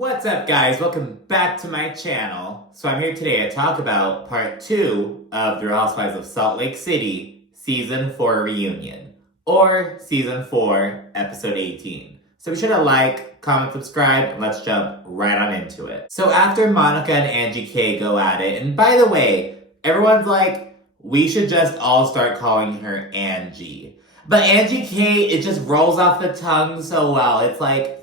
What's up, guys? Welcome back to my channel. So I'm here today to talk about part 2 of The Real Housewives of Salt Lake City Season 4 Reunion, or Season 4, Episode 18. So be sure to like, comment, subscribe, and let's jump right on into it. So after Monica and Angie K go at it, and by the way, everyone's like, we should just all start calling her Angie. But Angie K, it just rolls off the tongue so well. It's like,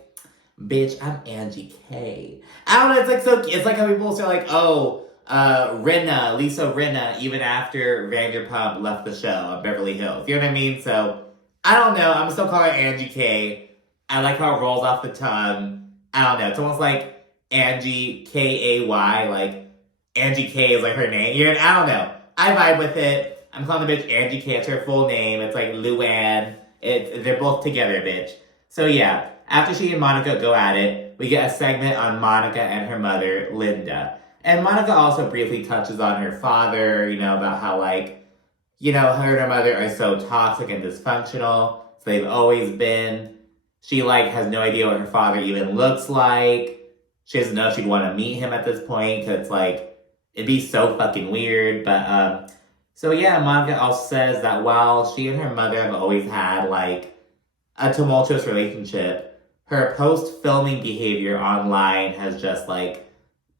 bitch, I'm Angie K. I don't know, it's like how people say like, oh, Lisa Rinna, even after Vanderpump left the show on Beverly Hills. You know what I mean? So, I don't know, I'm still calling her Angie K. I like how it rolls off the tongue. I don't know, it's almost like Angie K-A-Y, like Angie K is like her name. I don't know. I vibe with it. I'm calling the bitch Angie K. It's her full name. It's like Luann. They're both together, bitch. So yeah, after she and Monica go at it, we get a segment on Monica and her mother, Linda. And Monica also briefly touches on her father, about how, her and her mother are so toxic and dysfunctional. So they've always been. She, has no idea what her father even looks like. She doesn't know if she'd want to meet him at this point, because, it'd be so fucking weird. But, so yeah, Monica also says that while she and her mother have always had, a tumultuous relationship, her post-filming behavior online has just,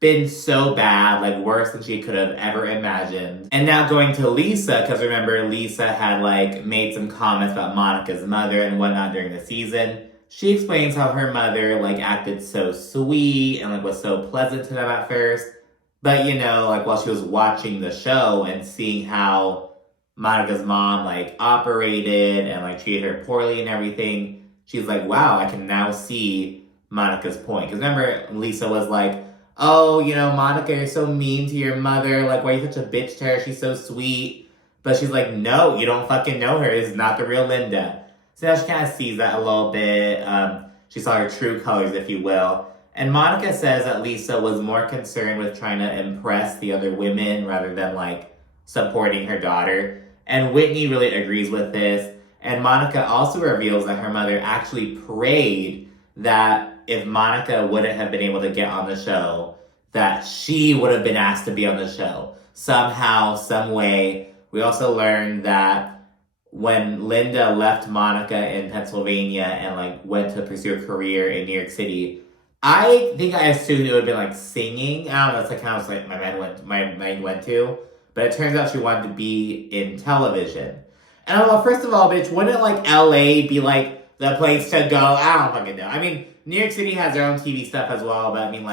been so bad, worse than she could have ever imagined. And now going to Lisa, because remember, Lisa had, made some comments about Monica's mother and whatnot during the season. She explains how her mother, acted so sweet and, was so pleasant to them at first. But, while she was watching the show and seeing how Monica's mom, operated and, treated her poorly and everything, she's like, wow, I can now see Monica's point. Because remember, Lisa was like, oh, Monica, you're so mean to your mother. Why are you such a bitch to her? She's so sweet. But she's like, no, you don't fucking know her. This is not the real Linda. So now she kind of sees that a little bit. She saw her true colors, if you will. And Monica says that Lisa was more concerned with trying to impress the other women rather than, supporting her daughter. And Whitney really agrees with this. And Monica also reveals that her mother actually prayed that if Monica wouldn't have been able to get on the show, that she would have been asked to be on the show. Somehow, some way. We also learned that when Linda left Monica in Pennsylvania and went to pursue a career in New York City, I think I assumed it would have been singing. I don't know, that's kind of my mind went to. But it turns out she wanted to be in television. And well, first of all, bitch, wouldn't LA be the place to go? I don't fucking know. I mean, New York City has their own TV stuff as well, but I mean,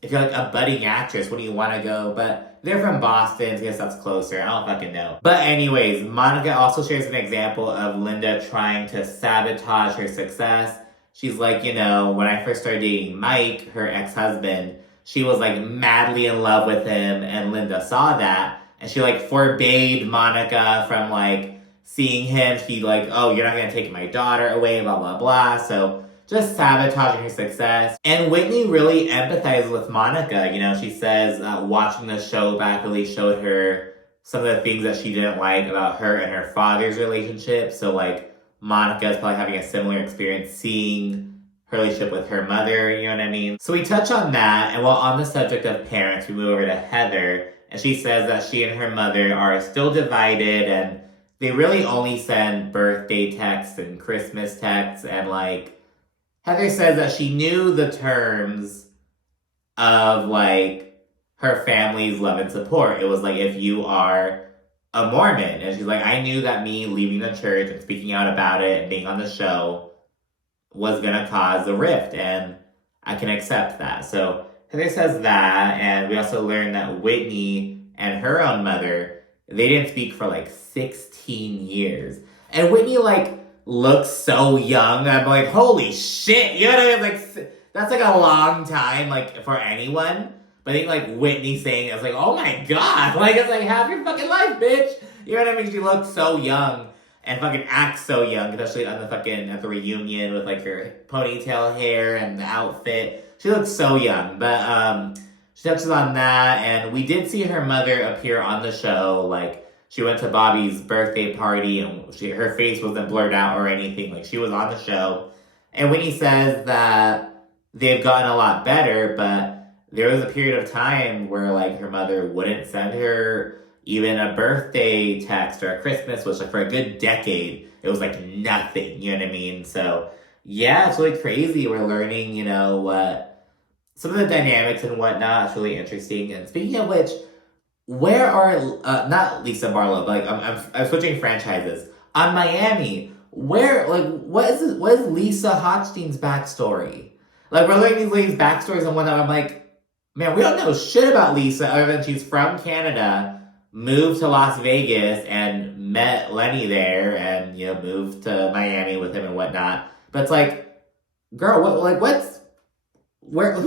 if you're a budding actress, wouldn't you want to go? But they're from Boston, so I guess that's closer. I don't fucking know. But anyways, Monica also shares an example of Linda trying to sabotage her success. She's like, when I first started dating Mike, her ex-husband, she was madly in love with him, and Linda saw that, and she forbade Monica from seeing him. She oh, you're not gonna take my daughter away, blah blah blah. So just sabotaging her success. And Whitney really empathizes with Monica. She says watching the show back really showed her some of the things that she didn't like about her and her father's relationship. So Monica is probably having a similar experience seeing her relationship with her mother, you know what I mean? So we touch on that, and while on the subject of parents, we move over to Heather, and she says that she and her mother are still divided, and they really only send birthday texts and Christmas texts, and Heather says that she knew the terms of her family's love and support. It was if you are a Mormon, and she's like, I knew that me leaving the church and speaking out about it and being on the show was gonna cause a rift, and I can accept that. So Heather says that, and we also learned that Whitney and her own mother, they didn't speak for 16 years. And Whitney looks so young. I'm like, holy shit, you know what I mean? That's a long time, for anyone. But I think Whitney saying it, I was like, oh my god, it's half your fucking life, bitch. You know what I mean? She looks so young and fucking acts so young, especially on at the reunion with her ponytail hair and the outfit. She looks so young. But she touches on that, and we did see her mother appear on the show. She went to Bobby's birthday party, and her face wasn't blurred out or anything. She was on the show. And Whitney says that they've gotten a lot better, but there was a period of time where like her mother wouldn't send her even a birthday text or a Christmas wish. Like for a good decade, it was like nothing. You know what I mean? So yeah, it's really crazy. We're learning, what some of the dynamics and whatnot. It's really interesting. And speaking of which, where are not Lisa Barlow, but like I'm switching franchises on Miami. Where like what is Lisa Hochstein's backstory? Like we're learning these ladies' backstories and whatnot. I'm like, man, we don't know shit about Lisa other than she's from Canada, moved to Las Vegas and met Lenny there, and moved to Miami with him and whatnot. But it's like, girl, who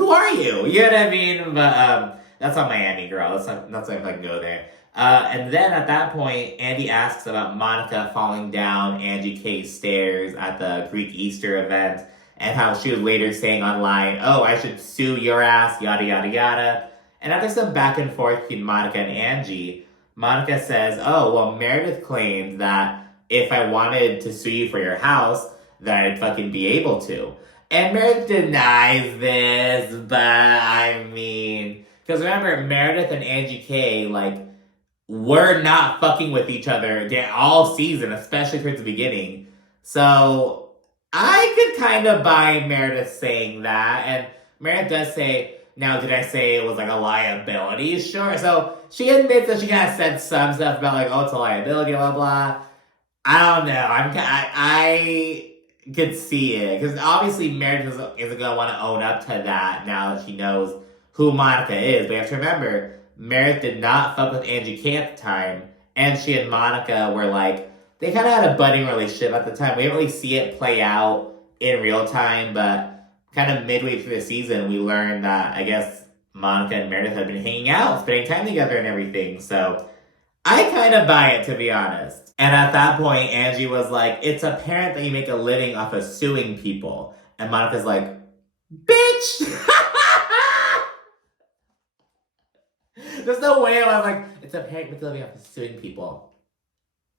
are you? You know what I mean? But that's not Miami, girl. That's not if I can go there. And then at that point, Andy asks about Monica falling down Angie K's stairs at the Greek Easter event, and how she was later saying online, oh, I should sue your ass, yada, yada, yada. And after some back and forth between Monica and Angie, Monica says, oh, well, Meredith claimed that if I wanted to sue you for your house, that I'd fucking be able to. And Meredith denies this, but I mean, because remember, Meredith and Angie K, like, were not fucking with each other all season, especially towards the beginning. So I could kind of buy Meredith saying that. And Meredith does say, now did I say it was like a liability? Sure. So she admits that she kind of said some stuff about like, oh, it's a liability, blah, blah. I don't know. I could see it. Because obviously Meredith isn't going to want to own up to that now that she knows who Monica is. But you have to remember, Meredith did not fuck with Angie K at the time. And she and Monica were like, they kind of had a budding relationship at the time. We didn't really see it play out in real time, but kind of midway through the season, we learned that I guess Monica and Meredith had been hanging out, spending time together and everything. So I kind of buy it, to be honest. And at that point, Angie was like, it's apparent that you make a living off of suing people. And Monica's like, bitch! There's no way I was like, it's apparent you make a living off of suing people.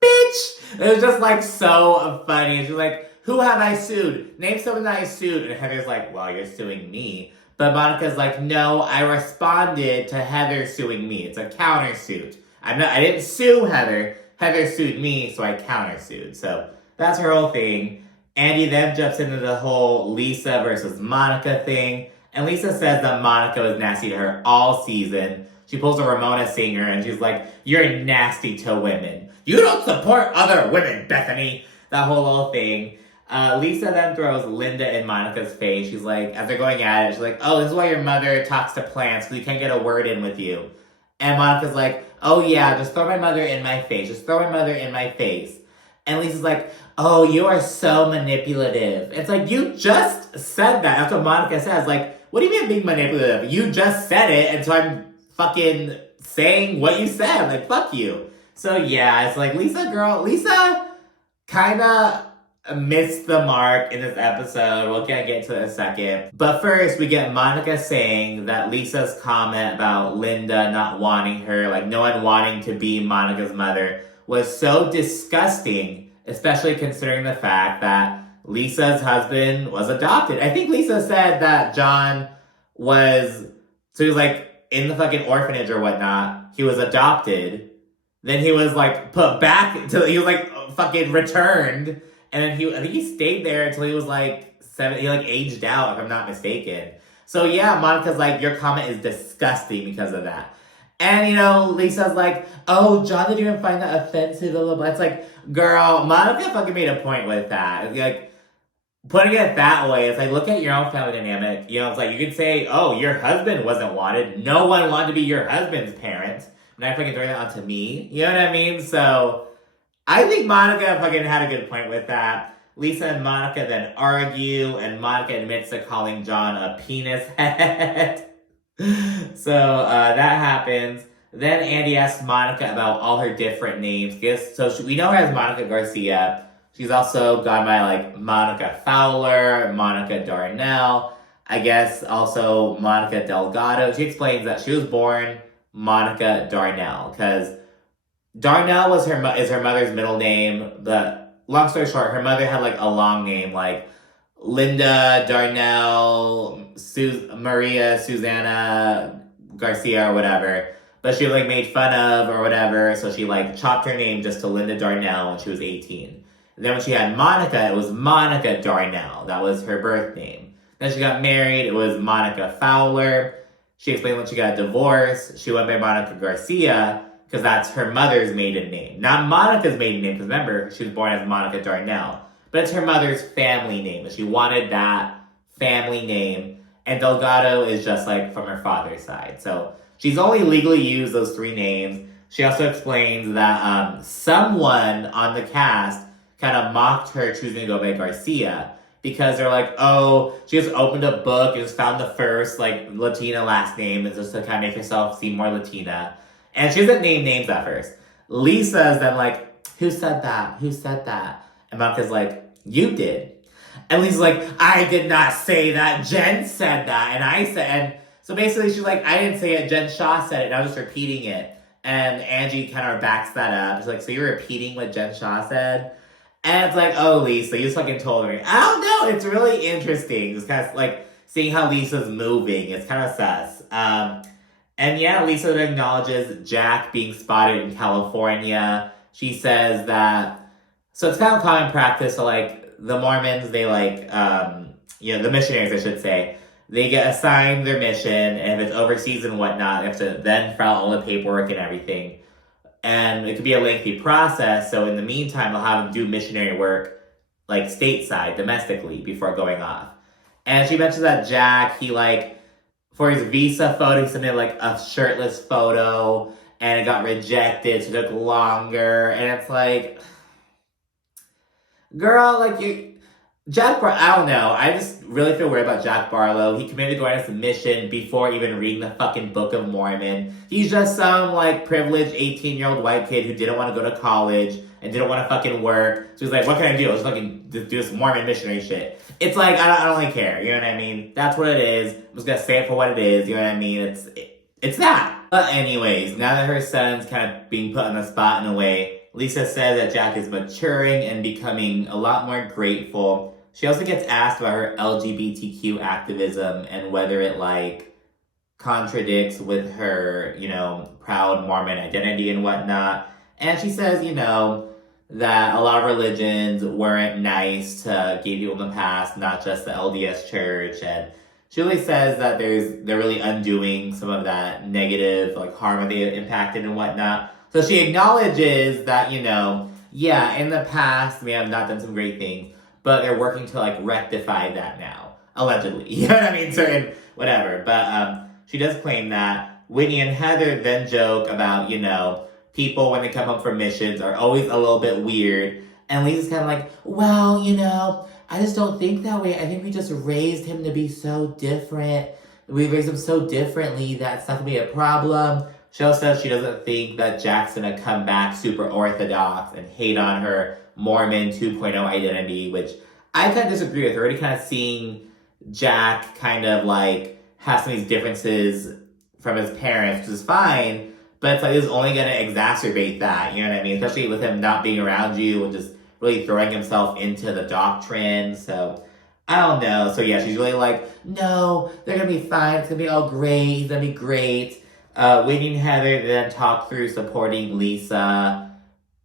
Bitch! It was just like so funny. She's like, who have I sued? Name someone that I sued. And Heather's like, well, you're suing me. But Monica's like, no, I responded to Heather suing me. It's a countersuit. I didn't sue Heather. Heather sued me, so I countersued. So that's her whole thing. Andy then jumps into the whole Lisa versus Monica thing. And Lisa says that Monica was nasty to her all season. She pulls a Ramona singer and she's like, you're nasty to women. You don't support other women, Bethany. That whole little thing. Lisa then throws Linda in Monica's face. She's like, as they're going at it, she's like, oh, this is why your mother talks to plants, because you can't get a word in with you. And Monica's like, oh yeah, just throw my mother in my face. Just throw my mother in my face. And Lisa's like, oh, you are so manipulative. It's like, you just said that. That's what Monica says. Like, what do you mean I'm being manipulative? You just said it, and so I'm fucking saying what you said. Like, fuck you. So yeah, it's like, Lisa kind of missed the mark in this episode. We'll get to it in a second. But first, we get Monica saying that Lisa's comment about Linda not wanting her, like no one wanting to be Monica's mother, was so disgusting, especially considering the fact that Lisa's husband was adopted. I think Lisa said that John was, so he was like in the fucking orphanage or whatnot. He was adopted. Then he was like put back until he was like fucking returned. And then I think he stayed there until he was like 7. He like aged out, if I'm not mistaken. So yeah, Monica's like, your comment is disgusting because of that. And Lisa's like, oh, John didn't even find that offensive, blah, blah, blah. It's like, girl, Monica fucking made a point with that. It's like, putting it that way, it's like, look at your own family dynamic. It's like, you could say, oh, your husband wasn't wanted. No one wanted to be your husband's parent. Now fucking throwing that onto me. You know what I mean? So I think Monica fucking had a good point with that. Lisa and Monica then argue, and Monica admits to calling John a penis head. So that happens. Then Andy asks Monica about all her different names. We know her as Monica Garcia. She's also gone by like Monica Fowler, Monica Darnell, I guess also Monica Delgado. She explains that she was born Monica Darnell because Darnell is her mother's middle name, but long story short, her mother had like a long name like Linda, Darnell, Maria, Susanna, Garcia, or whatever. But she like made fun of or whatever, so she like chopped her name just to Linda Darnell when she was 18. And then when she had Monica, it was Monica Darnell. That was her birth name. Then she got married, it was Monica Fowler. She explained when she got divorced, she went by Monica Garcia, because that's her mother's maiden name. Not Monica's maiden name, because remember, she was born as Monica Darnell. But it's her mother's family name. She wanted that family name. And Delgado is just like from her father's side. So she's only legally used those three names. She also explains that someone on the cast kind of mocked her choosing to go by Garcia. Because they're like, oh, she just opened a book and just found the first like Latina last name. And just to kind of make herself seem more Latina. And she doesn't name names at first. Lisa's then like, who said that? Who said that? And Monica's like, you did. And Lisa's like, I did not say that. Jen said that. And I said, and so basically she's like, I didn't say it. Jen Shaw said it. And I was just repeating it. And Angie kind of backs that up. She's like, so you're repeating what Jen Shaw said? And it's like, oh, Lisa, you just fucking told me. I don't know. It's really interesting. Just kind of like seeing how Lisa's moving. It's kind of sus. And yeah, Lisa acknowledges Jack being spotted in California. She says that, so it's kind of common practice, so like the Mormons, they like, the missionaries, I should say, they get assigned their mission, and if it's overseas and whatnot, they have to then file all the paperwork and everything. And it could be a lengthy process, so in the meantime, they'll have them do missionary work, like stateside, domestically, before going off. And she mentions that Jack, he like, for his visa photo, he submitted like a shirtless photo, and it got rejected, so it took longer, and it's like, girl, like I don't know. I just really feel weird about Jack Barlow. He committed to going on this mission before even reading the fucking Book of Mormon. He's just some, like, privileged 18-year-old white kid who didn't want to go to college and didn't want to fucking work. So he's like, what can I do? I'll just fucking do this Mormon missionary shit. It's like, I don't really care. You know what I mean? That's what it is. I'm just gonna say it for what it is. You know what I mean? It's that. But anyways, now that her son's kind of being put on the spot in a way, Lisa says that Jack is maturing and becoming a lot more grateful. She also gets asked about her LGBTQ activism and whether it, like, contradicts with her, proud Mormon identity and whatnot. And she says, that a lot of religions weren't nice to gay people in the past, not just the LDS Church. And she really says that they're really undoing some of that negative, like, harm that they impacted and whatnot. So she acknowledges that, in the past, we have not done some great things, but they're working to, like, rectify that now. Allegedly. You know what I mean? Certain, whatever. But she does claim that. Whitney and Heather then joke about, people, when they come home from missions, are always a little bit weird. And Lisa's kind of like, well, I just don't think that way. I think we just raised him to be so different. We raised him so differently that it's not going to be a problem. She also says she doesn't think that Jack's going to come back super orthodox and hate on her Mormon 2.0 identity, which I kind of disagree with. We're already kind of seeing Jack kind of like have some of these differences from his parents, which is fine, but it's like it's only going to exacerbate that, you know what I mean? Especially with him not being around you and just really throwing himself into the doctrine. So I don't know. So yeah, she's really like, no, they're going to be fine. It's going to be all great. It's going to be great. Whitney and Heather then talk through supporting Lisa.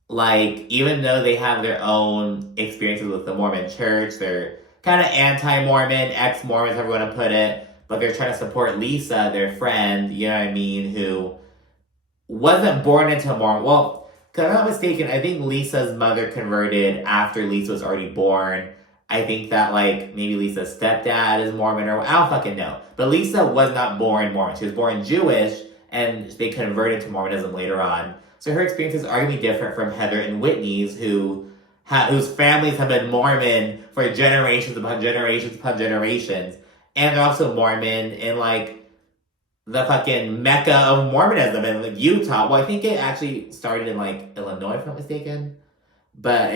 Like, even though they have their own experiences with the Mormon church, they're kind of anti-Mormon, ex-Mormons, however you want to put it, but they're trying to support Lisa, their friend, you know what I mean, who wasn't born into Mormon. Well, if I'm not mistaken, I think Lisa's mother converted after Lisa was already born. I think that, like, maybe Lisa's stepdad is Mormon, or I don't fucking know. But Lisa was not born Mormon. She was born Jewish, and they converted to Mormonism later on. So her experiences are going to be different from Heather and Whitney's, whose families have been Mormon for generations upon generations upon generations. And they're also Mormon in, like, the fucking mecca of Mormonism in, like, Utah. Well, I think it actually started in, like, Illinois, if I'm not mistaken. But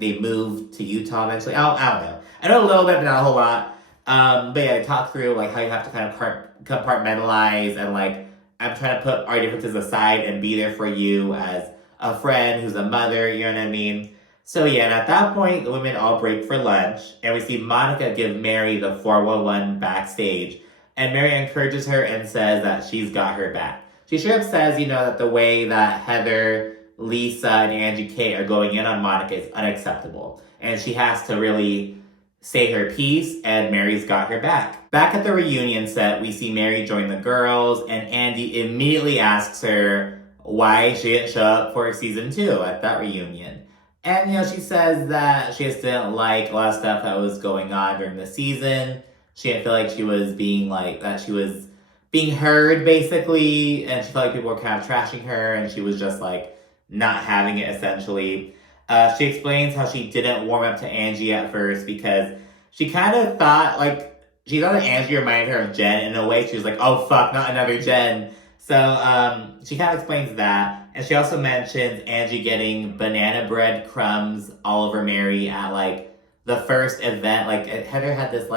they moved to Utah eventually. I don't know. I know a little bit, but not a whole lot. But yeah, I talked through, like, how you have to kind of compartmentalize and, like, I'm trying to put our differences aside and be there for you as a friend who's a mother, you know what I mean? So yeah, and at that point, the women all break for lunch, and we see Monica give Mary the 411 backstage, and Mary encourages her and says that she's got her back. She straight up says, that the way that Heather, Lisa, and Angie K are going in on Monica is unacceptable, and she has to really say her piece, and Mary's got her back. Back at the reunion set, we see Mary join the girls, and Andy immediately asks her why she didn't show up for season 2 at that reunion. And, she says that she just didn't like a lot of stuff that was going on during the season. She didn't feel like she was being being heard, basically, and she felt like people were kind of trashing her, and she was just, not having it, essentially. She explains how she didn't warm up to Angie at first because she kind of thought, she thought that Angie reminded her of Jen in a way. She was like, oh, fuck, not another Jen. So she kind of explains that. And she also mentions Angie getting banana bread crumbs all over Mary at, the first event. Heather had this,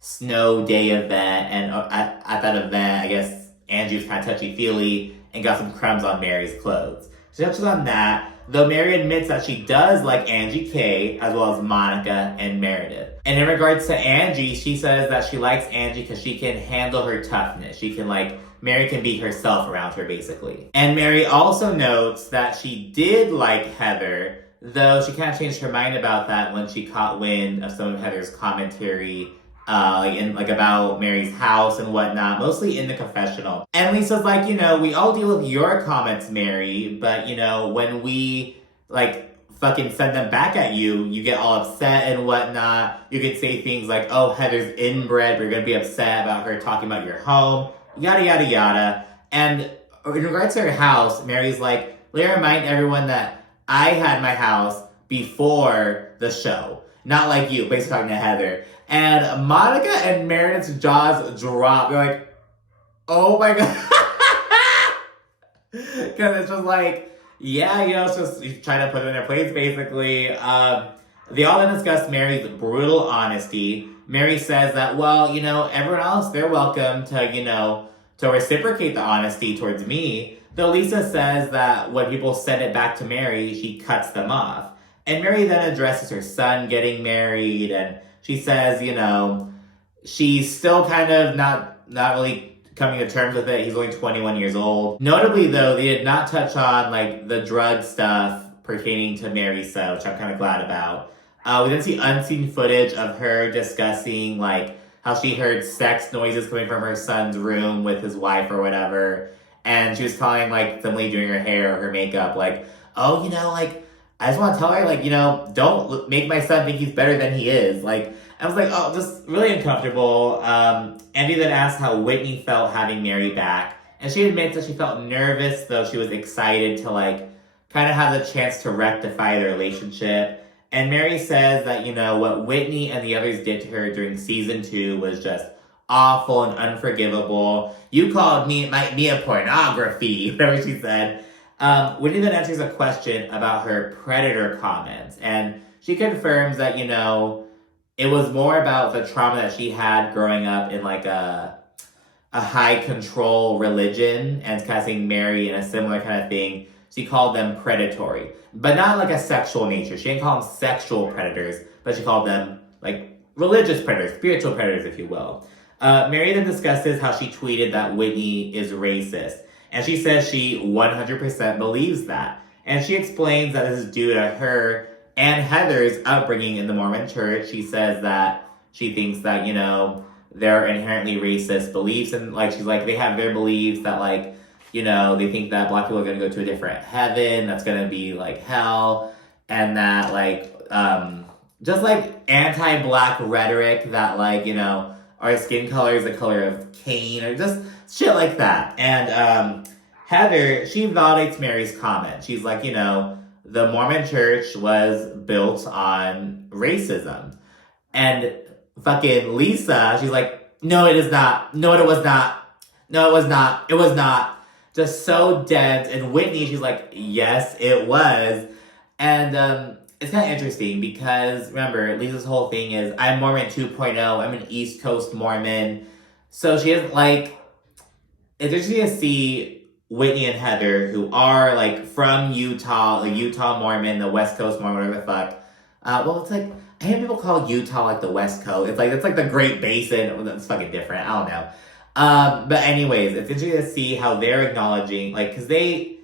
snow day event. And at that event, I guess Angie was kind of touchy-feely and got some crumbs on Mary's clothes. She touches on that, though Mary admits that she does like Angie K, as well as Monica and Meredith. And in regards to Angie, she says that she likes Angie because she can handle her toughness. She can, Mary can be herself around her, basically. And Mary also notes that she did like Heather, though she kind of changed her mind about that when she caught wind of some of Heather's commentary about Mary's house and whatnot, mostly in the confessional. And Lisa's like, we all deal with your comments, Mary, but, when we, fucking send them back at you, you get all upset and whatnot. You could say things like, oh, Heather's inbred, we're gonna be upset about her talking about your home, yada, yada, yada. And in regards to her house, Mary's like, let me remind everyone that I had my house before the show. Not like you, basically talking to Heather. And Monica and Meredith's jaws drop. They're like, oh my God. Because it's just it's just trying to put it in their place, basically. They all then discuss Mary's brutal honesty. Mary says that, well, everyone else, they're welcome to, to reciprocate the honesty towards me. Though Lisa says that when people send it back to Mary, she cuts them off. And Mary then addresses her son getting married, and she says, she's still kind of not really coming to terms with it. He's only 21 years old. Notably, though, they did not touch on, the drug stuff pertaining to Mary's son, which I'm kind of glad about. We then see unseen footage of her discussing, how she heard sex noises coming from her son's room with his wife or whatever. And she was telling, somebody doing her hair or her makeup, oh, I just want to tell her, don't make my son think he's better than he is. I was like, oh, just really uncomfortable. Andy then asked how Whitney felt having Mary back. And she admits that she felt nervous, though she was excited to, kind of have the chance to rectify the relationship. And Mary says that, what Whitney and the others did to her during season 2 was just awful and unforgivable. You called me a pornography, whatever she said. Whitney then answers a question about her predator comments, and she confirms that, it was more about the trauma that she had growing up in a high control religion and casting Mary in a similar kind of thing. She called them predatory, but not a sexual nature. She didn't call them sexual predators, but she called them religious predators, spiritual predators, if you will. Mary then discusses how she tweeted that Whitney is racist. And she says she 100% believes that. And she explains that this is due to her and Heather's upbringing in the Mormon church. She says that she thinks that, there are inherently racist beliefs. And, she's like, they have their beliefs that, they think that black people are going to go to a different heaven. That's going to be, hell. And that, just, anti-black rhetoric that, our skin color is the color of Cain, or just shit like that. And Heather, she validates Mary's comment. She's like, the Mormon church was built on racism. And fucking Lisa, she's like, no, it is not. No, it was not. No, it was not. It was not. Just so dense. And Whitney, she's like, yes, it was. And it's kind of interesting because, remember, Lisa's whole thing is, I'm Mormon 2.0. I'm an East Coast Mormon. So she doesn't it's interesting to see Whitney and Heather, who are like from Utah, like Utah Mormon, the West Coast Mormon, whatever the fuck. Well, it's like, I hear people call Utah like the West Coast. It's like the Great Basin. Well, that's fucking different. I don't know. But anyways, it's interesting to see how they're acknowledging, like, because they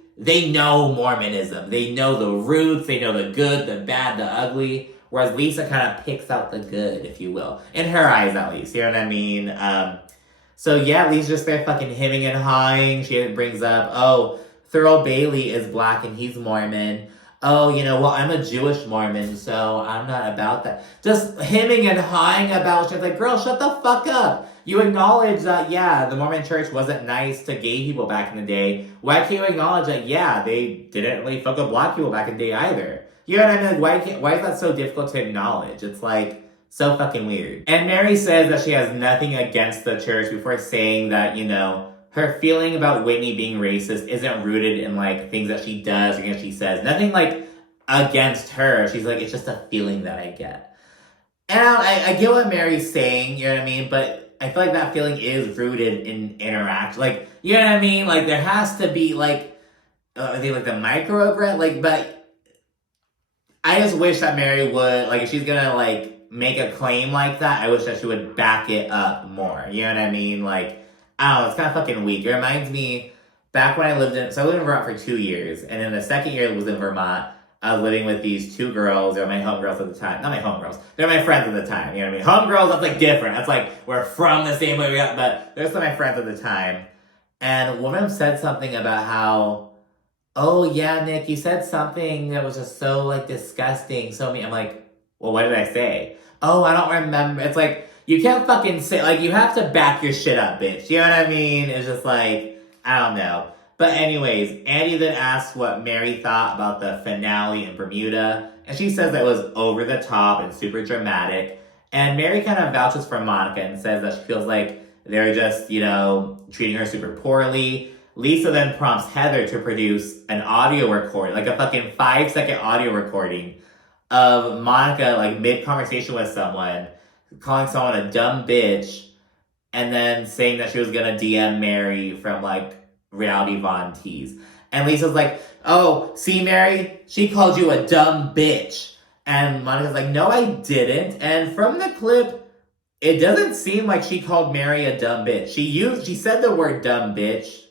know Mormonism. They know the roots. They know the good, the bad, the ugly. Whereas Lisa kind of picks out the good, if you will. In her eyes, at least. You know what I mean? So yeah, Lisa's just there fucking hemming and hawing. She brings up, oh, Thurl Bailey is black and he's Mormon. Oh, well, I'm a Jewish Mormon, so I'm not about that. Just hemming and hawing about shit. Like, girl, shut the fuck up. You acknowledge that, yeah, the Mormon church wasn't nice to gay people back in the day. Why can't you acknowledge that, yeah, they didn't really fuck with black people back in the day either? You know what I mean? Like, why is that so difficult to acknowledge? It's like, so fucking weird. And Mary says that she has nothing against the church before saying that, her feeling about Whitney being racist isn't rooted in, like, things that she does or things she says. Nothing, like, against her. She's like, it's just a feeling that I get. And I get what Mary's saying, you know what I mean? But I feel like that feeling is rooted in interaction. Like, you know what I mean? Like, there has to be, like, I think, like, the microaggression. Like, but I just wish that Mary would, like, if she's gonna, like, make a claim like that, I wish that she would back it up more. You know what I mean? Like, I don't know, it's kind of fucking weak. It reminds me, back when I lived in Vermont for 2 years, and then the second year I was in Vermont, I was living with these two girls. They were my homegirls at the time. Not my homegirls. They're my friends at the time. You know what I mean? Homegirls, that's like different. That's like, we're from the same way but they're still my friends at the time. And one of them said something about how, oh yeah, Nick, you said something that was just so like disgusting. So mean. I'm like, well, what did I say? Oh, I don't remember. It's like, you can't fucking say, like, you have to back your shit up, bitch. You know what I mean? It's just like, I don't know. But anyways, Andy then asks what Mary thought about the finale in Bermuda. And she says that it was over the top and super dramatic. And Mary kind of vouches for Monica and says that she feels like they're just, treating her super poorly. Lisa then prompts Heather to produce an audio recording, like a fucking 5-second audio recording of Monica, like, mid-conversation with someone, calling someone a dumb bitch, and then saying that she was gonna DM Mary from, like, Reality Von Tease. And Lisa's like, oh, see, Mary? She called you a dumb bitch. And Monica's like, no, I didn't. And from the clip, it doesn't seem like she called Mary a dumb bitch. She said the word dumb bitch,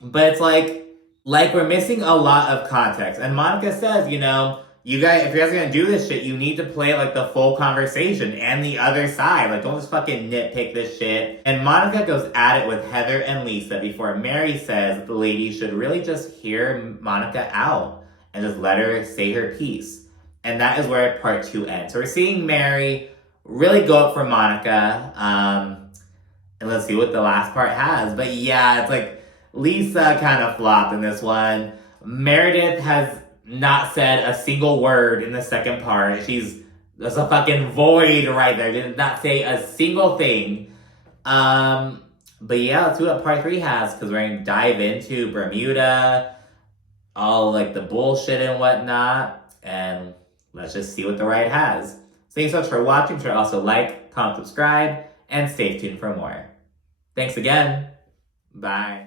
but it's like we're missing a lot of context. And Monica says, you guys, if you guys are gonna do this shit, you need to play, like, the full conversation and the other side. Like, don't just fucking nitpick this shit. And Monica goes at it with Heather and Lisa before Mary says the ladies should really just hear Monica out and just let her say her piece. And that is where part 2 ends. So we're seeing Mary really go up for Monica. And let's see what the last part has. But yeah, it's like Lisa kind of flopped in this one. Meredith has not said a single word in the second part. There's a fucking void right there. Did not say a single thing. But yeah, let's see what part 3 has, because we're going to dive into Bermuda, all like the bullshit and whatnot, and let's just see what the ride has. Thanks so much for watching. Sure, also like, comment, subscribe, and stay tuned for more. Thanks again. Bye.